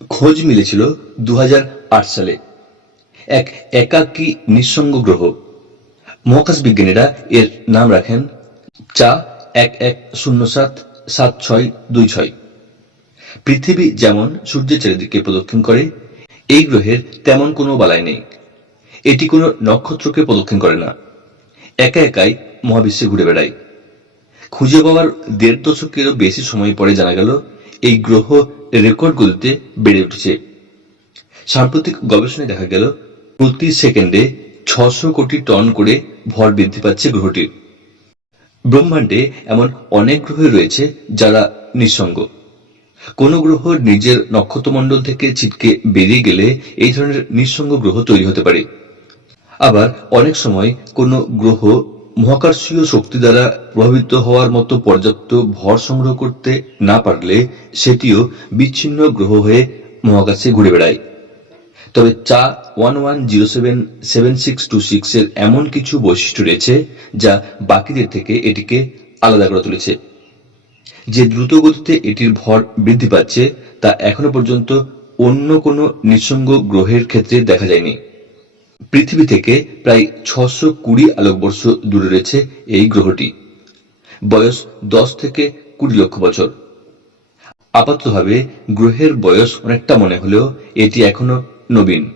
খোঁজ মিলেছিল দু হাজার আট সালে। এক একাকী নিঃসঙ্গ গ্রহ। মহাকাশ বিজ্ঞানীরা এর নাম রাখেন চা এক এক শূন্য সাত সাত ছয় দুই ছয়। পৃথিবী যেমন সূর্যের চারিদিকে প্রদক্ষিণ করে, এই গ্রহের তেমন কোনো বালাই নেই। এটি কোনো নক্ষত্রকে প্রদক্ষিণ করে না। একা একাই মহাবিশ্বে ঘুরে বেড়ায়। খুঁজে পাওয়ার দেড় দশকেরও বেশি সময় পরে জানা গেল এই গ্রহ রেকর্ডগুলিতে বেড়ে উঠেছে। সাম্প্রতিক গবেষণায় দেখা গেল, প্রতি সেকেন্ডে ছশো কোটি টন করে ভর বৃদ্ধি পাচ্ছে গ্রহটির। ব্রহ্মাণ্ডে এমন অনেক গ্রহ রয়েছে যারা নিঃসঙ্গ। কোনো গ্রহ নিজের নক্ষত্রমণ্ডল থেকে ছিটকে বেরিয়ে গেলে এই ধরনের নিঃসঙ্গ গ্রহ তৈরি হতে পারে। আবার অনেক সময় কোনো গ্রহ মহাকর্ষীয় শক্তি দ্বারা প্রভাবিত হওয়ার মতো পর্যাপ্ত ভর সংগ্রহ করতে না পারলে সেটিও বিচ্ছিন্ন গ্রহ হয়ে মহাকাশে ঘুরে বেড়ায়। তবে Cha one one zero seven seven six two six এর এমন কিছু বৈশিষ্ট্য রয়েছে যা বাকিদের থেকে এটিকে আলাদা করে তুলেছে। যে দ্রুত গতিতে এটির ভর বৃদ্ধি পাচ্ছে তা এখনও পর্যন্ত অন্য কোনো নিঃসঙ্গ গ্রহের ক্ষেত্রে দেখা যায়নি। পৃথিবী থেকে প্রায় ছশো কুড়ি আলোকবর্ষ দূরে রয়েছে এই গ্রহটি। বয়স দশ থেকে কুড়ি লক্ষ বছর। আপাতভাবে গ্রহের বয়স অনেকটা মনে হলেও এটি এখনও নবীন।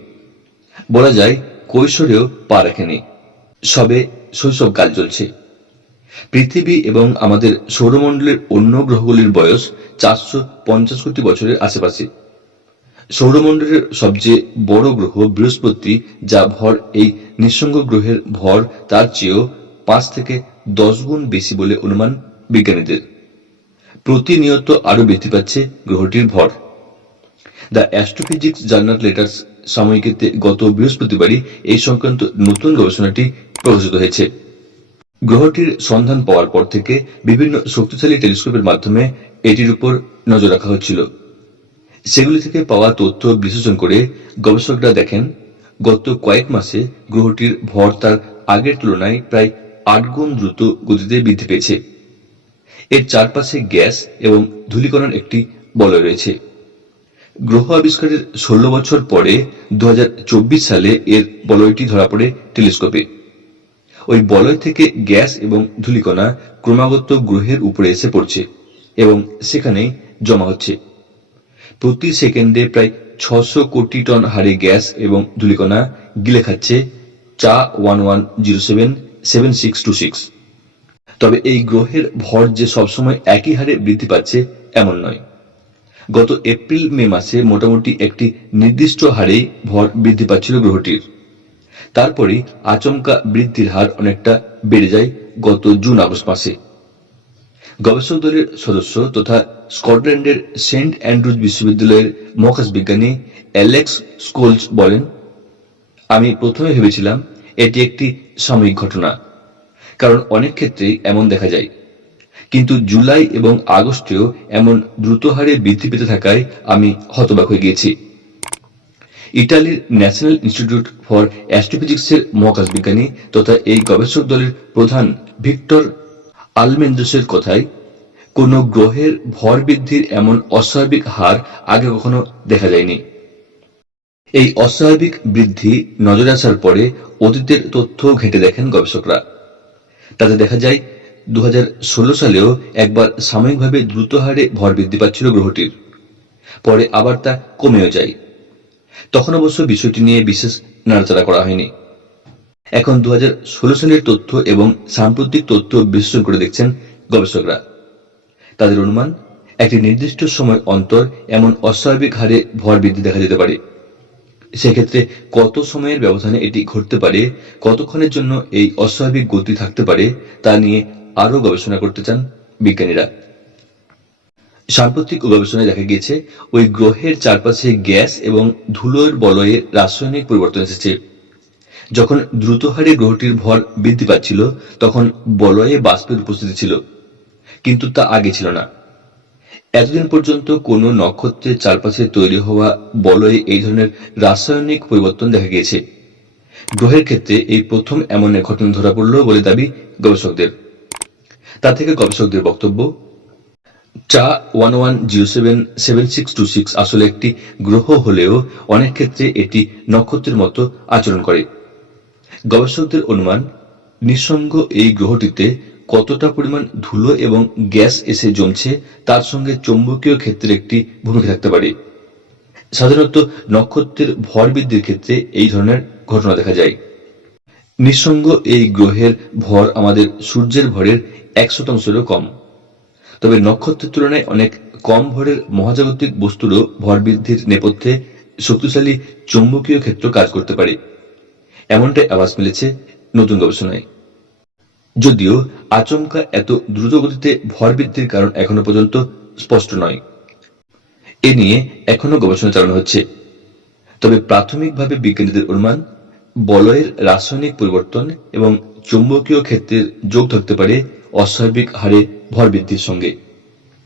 বলা যায় কৈশোরেও পা রাখেনি। সবে শৈশব শৈশবকাল চলছে। পৃথিবী এবং আমাদের সৌরমণ্ডলের অন্য গ্রহগুলির বয়স চারশো পঞ্চাশ কোটি বছরের আশেপাশে। সৌরমণ্ডলের সবচেয়ে বড় গ্রহ বৃহস্পতি, যা ভর, এই নিঃসঙ্গ গ্রহের ভর, তার চেয়েও পাঁচ থেকে দশ গুণ বেশি বলে অনুমান বিজ্ঞানীদের। প্রতিনিয়ত আরও বৃদ্ধি পাচ্ছে গ্রহটির ভর। দ্য অ্যাস্ট্রোফিজিক্স জার্নাল লেটার্স সাময়িকীতে গত বৃহস্পতিবারই এই সংক্রান্ত নতুন গবেষণাটি প্রকাশিত হয়েছে। গ্রহটির সন্ধান পাওয়ার পর থেকে বিভিন্ন শক্তিশালী টেলিস্কোপের মাধ্যমে এটির উপর নজর রাখা হচ্ছিল। সেগুলি থেকে পাওয়া তথ্য বিশ্লেষণ করে গবেষকরা দেখেন, গত কয়েক মাসে গ্রহটির ভর তার আগের তুলনায় প্রায় আট গুণ দ্রুত গতিতে বৃদ্ধি পেয়েছে। এর চারপাশে গ্যাস এবং ধূলিকণার একটি বলয় রয়েছে। গ্রহ আবিষ্কারের ষোলো বছর পরে দু হাজার চব্বিশ সালে এর বলয়টি ধরা পড়ে টেলিস্কোপে। ওই বলয় থেকে গ্যাস এবং ধূলিকণা ক্রমাগত গ্রহের উপরে এসে পড়ছে এবং সেখানেই জমা হচ্ছে। প্রতি সেকেন্ডে প্রায় ছশো কোটি টন হারে গ্যাস এবং ধূলিকণা গিলে খাচ্ছে Cha one one zero seven seven six two six. তবে এই গ্রহের ভর যে সবসময় একই হারে বৃদ্ধি পাচ্ছে, এমন নয়। গত এপ্রিল মে মাসে মোটামুটি একটি নির্দিষ্ট হারেই ভর বৃদ্ধি পাচ্ছিল গ্রহটির। তারপরেই আচমকা বৃদ্ধির হার অনেকটা বেড়ে যায় গত জুন আগস্ট মাসে। গবেষক দলের সদস্য তথা স্কটল্যান্ডের সেন্ট অ্যান্ড্রুজ বিশ্ববিদ্যালয়ের মহাকাশ বিজ্ঞানী অ্যালেক্স স্কোলস বলেন, আমি প্রথমে ভেবেছিলাম এটি একটি সাময়িক ঘটনা, কারণ অনেক ক্ষেত্রেই এমন দেখা যায়। কিন্তু জুলাই এবং আগস্টেও এমন দ্রুত হারে বৃদ্ধি পেতে থাকায় আমি হতবাক হয়ে গিয়েছি। ইটালির ন্যাশনাল ইনস্টিটিউট ফর অ্যাস্ট্রোফিজিক্সের মহাকাশ বিজ্ঞানী তথা এই গবেষক দলের প্রধান ভিক্টর আলমেন্দ্রসের কথায়, কোন গ্রহের ভর বৃদ্ধির এমন অস্বাভাবিক হার আগে কখনো দেখা যায়নি। এই অস্বাভাবিক বৃদ্ধি নজরে আসার পরে অতীতের তথ্য ঘেঁটে দেখেন গবেষকরা। তাতে দেখা যায় দু হাজার ষোলো সালেও একবার সাময়িকভাবে দ্রুত হারে ভর বৃদ্ধি পাচ্ছিল গ্রহটির। পরে আবার তা কমেও যায়। তখন অবশ্য বিষয়টি নিয়ে বিশেষ নাড়াচাড়া করা হয়নি। এখন দু হাজার ষোলো সালের তথ্য এবং সাম্প্রতিক তথ্য বিশ্লেষণ করে দেখছেন গবেষকরা। তাদের অনুমান, একটি নির্দিষ্ট সময় অন্তর এমন অস্বাভাবিক হারে ভর বৃদ্ধি দেখা যেতে পারে। সেক্ষেত্রে কত সময়ের ব্যবধানে এটি ঘটতে পারে, কতক্ষণের জন্য এই অস্বাভাবিক গতি থাকতে পারে, তা নিয়ে আরও গবেষণা করতে চান বিজ্ঞানীরা। সাম্প্রতিক গবেষণায় দেখা গিয়েছে, ওই গ্রহের চারপাশে গ্যাস এবং ধুলোর বলয়ে রাসায়নিক পরিবর্তন এসেছে। যখন দ্রুত হারে গ্রহটির ভর বৃদ্ধি পাচ্ছিল, তখন বলয়ে বাষ্পের উপস্থিতি ছিল, কিন্তু তা আগে ছিল না। এতদিন পর্যন্ত কোনো নক্ষত্রের চারপাশে তৈরি হওয়া বলয়ে এই ধরনের রাসায়নিক পরিবর্তন দেখা গিয়েছে। গ্রহের ক্ষেত্রে এই প্রথম এমন এক ঘটনা ধরা পড়ল বলে দাবি গবেষকদের। তা থেকে গবেষকদের বক্তব্য, Cha one one zero seven seven six two six আসলে একটি গ্রহ হলেও অনেক ক্ষেত্রে এটি নক্ষত্রের মতো আচরণ করে। গবেষকদের অনুমান, নিঃসঙ্গ এই গ্রহটিতে কতটা পরিমাণ ধুলো এবং গ্যাস এসে জমছে তার সঙ্গে চৌম্বকীয় ক্ষেত্রের একটি ভূমিকা থাকতে পারে। সাধারণত নক্ষত্রের ভর বৃদ্ধির ক্ষেত্রে এই ধরনের ঘটনা দেখা যায়। নিঃসঙ্গ এই গ্রহের ভর আমাদের সূর্যের ভরের এক শতাংশেরও কম। তবে নক্ষত্রের তুলনায় অনেক কম ভরের মহাজাগতিক বস্তুরও ভর বৃদ্ধির নেপথ্যে শক্তিশালী চৌম্বকীয় ক্ষেত্র কাজ করতে পারে। এমনটাই আভাস মিলেছে নতুন গবেষণায়। যদিও আচমকা এত দ্রুত গতিতে ভর বৃদ্ধির কারণ এখনও পর্যন্ত স্পষ্ট নয়। এ নিয়ে এখনও গবেষণা চালানো হচ্ছে। তবে প্রাথমিকভাবে বিজ্ঞানীদের অনুমান, বলয়ের রাসায়নিক পরিবর্তন এবং চৌম্বকীয় ক্ষেত্রের যোগ থাকতে পারে অস্বাভাবিক হারে ভর বৃদ্ধির সঙ্গে।